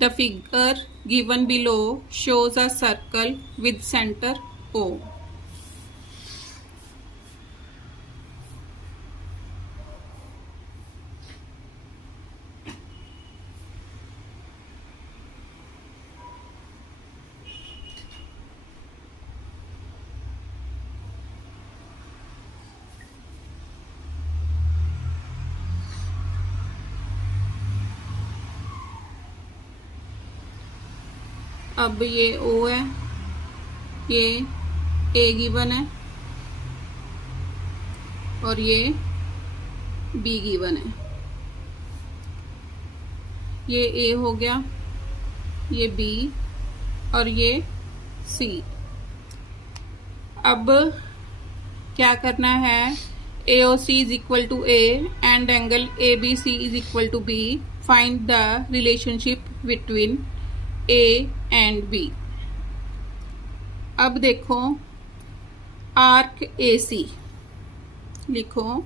The figure given below shows a circle with center O. अब ये O है, ये A गिवन है और ये B गिवन है। ये A हो गया, ये B और ये C। अब क्या करना है, AOC is equal to A and angle ABC is equal to B. Find the relationship between A and B. अब देखो आर्क AC लिखो,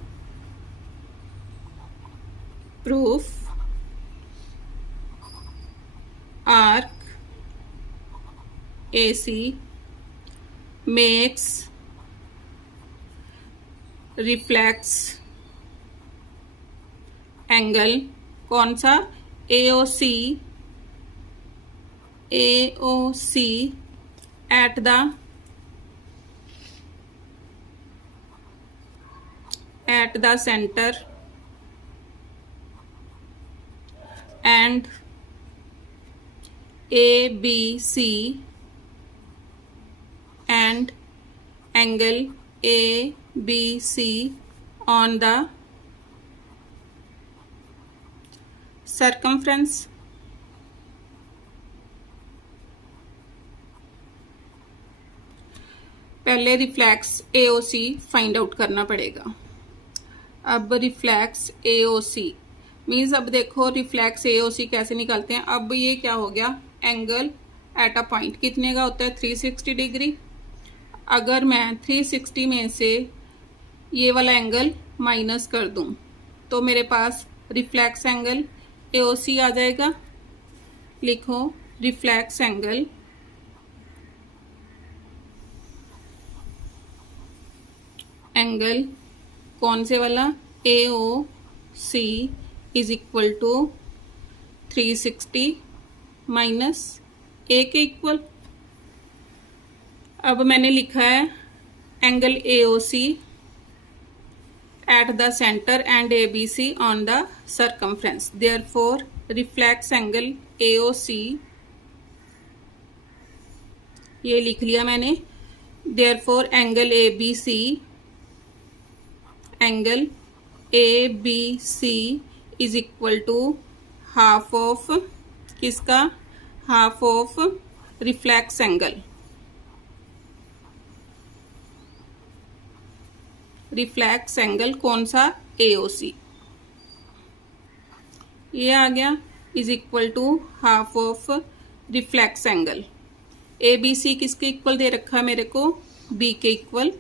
proof arc AC makes reflex angle कौन सा, AOC at the center and ABC and angle ABC on the circumference. पहले reflex AOC find out करना पड़ेगा। अब reflex AOC means, अब देखो रिफ्लेक्स AOC कैसे निकालते हैं। अब ये क्या हो गया, एंगल एट अ पॉइंट कितने का होता है, 360 डिग्री। अगर मैं 360 में से ये वाला एंगल माइनस कर दूं तो मेरे पास रिफ्लेक्स एंगल AOC आ जाएगा। लिखो रिफ्लेक्स एंगल कौन से वाला, AOC is equal to 360 minus A के इक्वल। अब मैंने लिखा है angle AOC at the centre and ABC on the circumference. Therefore reflex angle AOC, ये लिख लिया मैंने। Therefore angle ABC is equal to half of किसका, half of reflex angle. Reflex angle कौन सा, AOC। ये आ गया is equal to half of reflex angle. ABC किसके इक्वल दे रखा है मेरे को, B के इक्वल।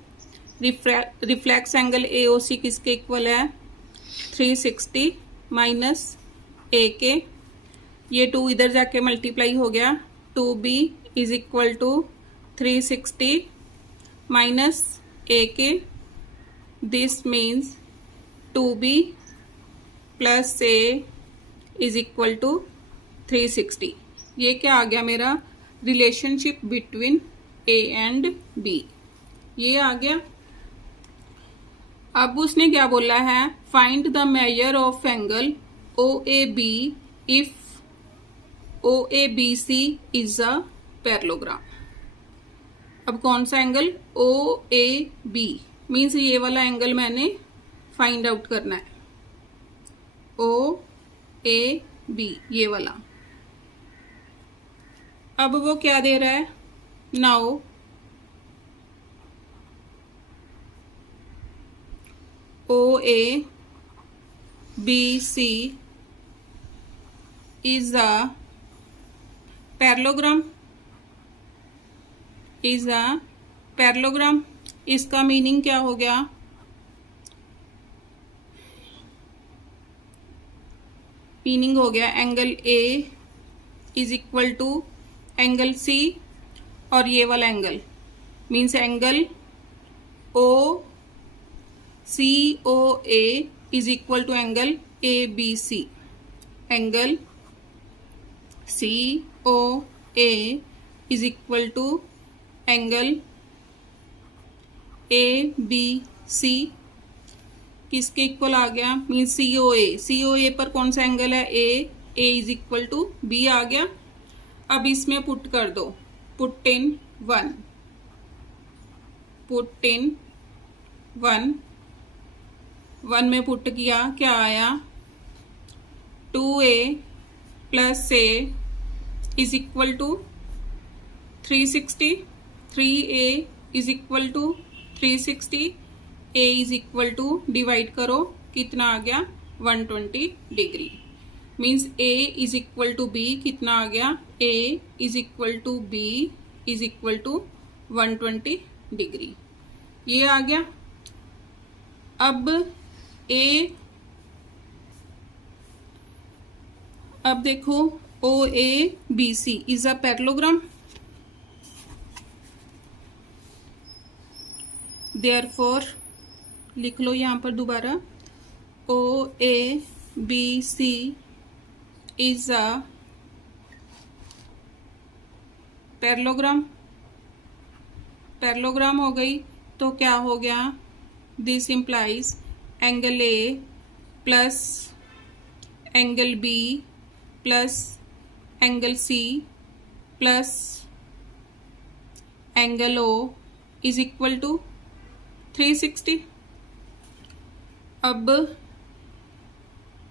रिफ्लेक्स एंगल AOC किसके इक्वल है, 360 माइनस A के। ये 2 इधर जाके मल्टीप्लाई हो गया, 2B is equal to 360 minus A के। This means 2B plus A is equal to 360। ये क्या आ गया मेरा, relationship between A and B, ये आ गया। अब उसने क्या बोला है, find the measure of angle OAB if OABC is a parallelogram. अब कौन सा एंगल, OAB मीन्स ये वाला एंगल मैंने फाइंड आउट करना है, OAB ये वाला। अब वो क्या दे रहा है, now OABC is a parallelogram. इसका मीनिंग क्या हो गया, मीनिंग हो गया angle A is equal to angle C और ये वाला angle means angle O C O A is equal to angle A B C. Angle C O A is equal to angle A B C किसके equal आ गया means सी O ए पर कौन सा angle है A is equal to B आ गया। अब इसमें पुट कर दो, put in one, put in one में पुट किया क्या आया 2a plus A is equal to 360, 3a is equal to 360, a is equal to divide करो कितना आ गया 120 degree. Means a is equal to B कितना आ गया a is equal to B is equal to 120 degree, ये आ गया। अब देखो O A B C is a parallelogram, therefore लिख लो यहां पर दोबारा O A B C is a parallelogram. Parallelogram हो गई तो क्या हो गया this implies angle A plus angle B plus angle C plus angle O is equal to 360। अब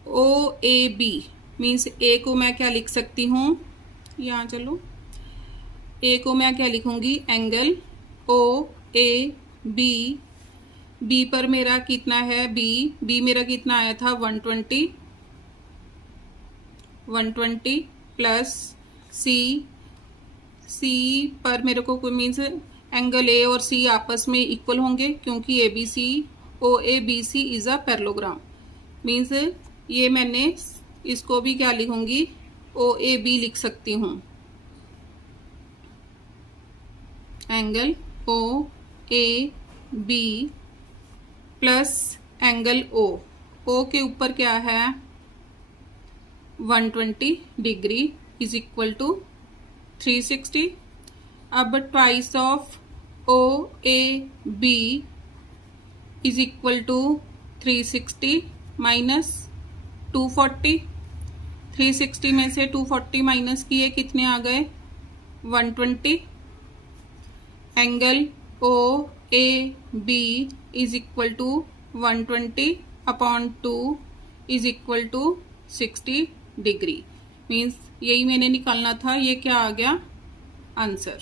ओ ए बी मीन्स ए को मैं क्या लिख सकती हूँ, यहाँ चलो ए को मैं क्या लिखूंगी angle O A B, B पर मेरा कितना है बी मेरा कितना आया था 120 प्लस सी पर मेरे को मीन्स एंगल ए और सी आपस में इक्वल होंगे क्योंकि A B C O A B C is a parallelogram. मीन्स ये मैंने इसको भी क्या लिखूंगी ओ ए बी लिख सकती हूँ, angle O A B plus angle O के ऊपर क्या है 120 डिग्री इज इक्वल टू 360। अब twice of O A B is equal to 360 minus 240, 360 में से 240 माइनस किए कितने आ गए 120। Angle O A B is equal to 120 upon 2 is equal to 60 degree. Means यही मैंने निकालना था, ये क्या आ गया आंसर।